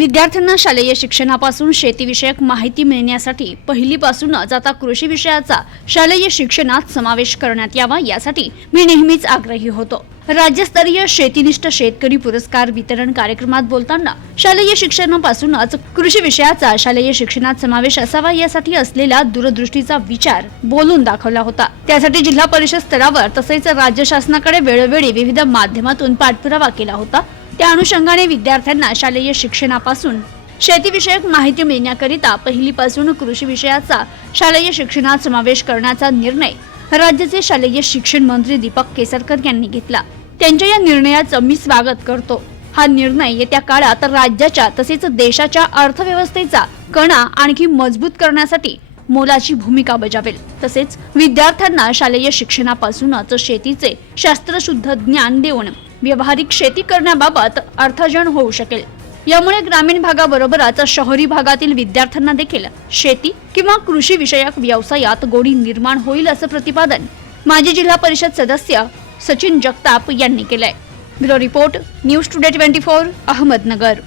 विद्यार्थ्यांना शालेय शिक्षणापासून शेतीविषयक माहिती मिळण्यासाठी पहिलीपासूनच आता कृषी विषयाचा शालेय शिक्षणात समावेश करण्यात यावा यासाठी मी नेहमीच आग्रही होतो. राज्यस्तरीय शेतीनिष्ठ शेतकरी पुरस्कार वितरण कार्यक्रमात बोलताना शालेय शिक्षणापासूनच कृषी विषयाचा शालेय शिक्षणात समावेश असावा यासाठी असलेला दूरदृष्टीचा विचार बोलून दाखवला होता. त्यासाठी जिल्हा परिषद स्तरावर तसेच राज्य शासनाकडे वेळोवेळी विविध माध्यमातून पाठपुरावा केला होता. त्या अनुषंगाने विद्यार्थ्यांना शालेय शिक्षणापासून शेतीविषयक माहिती मिळण्याकरिता पहिलीपासून कृषी विषयाचा शालेय शिक्षणात समावेश करण्याचा निर्णय राज्याचे शालेय शिक्षण मंत्री दीपक केसरकर यांनी घेतला. त्यांच्या या निर्णयाचं मी स्वागत करतो. हा निर्णय येत्या काळात राज्याच्या तसेच देशाच्या अर्थव्यवस्थेचा कणा आणखी मजबूत करण्यासाठी मोलाची भूमिका बजावेल. तसेच विद्यार्थ्यांना शालेय शिक्षणापासूनच शेतीचे शास्त्रशुद्ध ज्ञान देऊन व्यावहारिक शेती करण्याबाबत अर्थजन होऊ शकेल. यामुळे ग्रामीण भागाबरोबरच शहरी भागातील विद्यार्थ्यांना देखील शेती किंवा कृषी विषयक व्यवसायात गोडी निर्माण होईल असं प्रतिपादन माजी जिल्हा परिषद सदस्य सचिन जगताप यांनी केलंय. Bureau report news today twenty four Ahmednagar.